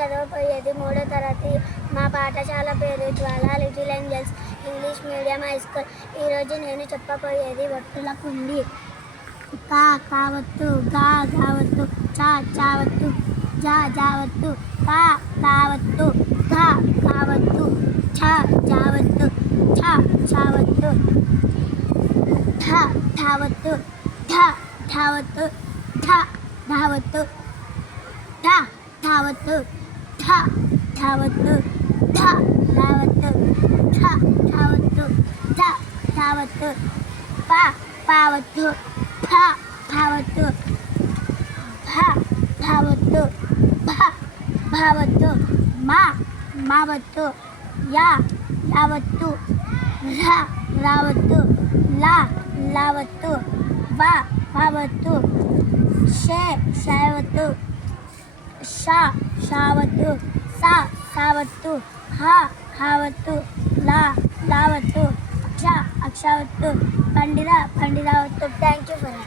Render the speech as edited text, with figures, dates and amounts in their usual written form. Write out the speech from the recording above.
చదవబోయేది 3వ తరగతి. మా పాఠశాల పేరు Jwala Little Angels English Medium High School. ఈరోజు నేను చెప్పబోయేది ఒత్తుల కుండి. కా కావత్తు, గా గావత్తు, చా చావత్తు, జా జావత్తు, కా కావత్తు, గా కావత్తు, ఛ జావత్తు, ఛ చావత్తు, ఠ ఠావత్తు, ఢ ఢావత్తు, ఢ ఢావత్తు, ఠ ఠావత్తు, ఠ ఠావత్తు, ఢ ఢావత్తు, ఠ ఠావత్తు, ఢ ఢావత్తు, ప పావత్తు, ఫ ఫావత్తు, భ భావత్తు, భ భావత్తు, మా మావత్తు, యా యావత్తు, ర రావత్తు, లా లావత్తు, వ వావత్తు, షే షావత్తు, ష షావత్తు, స సావత్తు, హ హావత్తు, లా లావత్తు, అక్ష అక్షావత్తు, పండిర పండిరావత్తు. Thank you for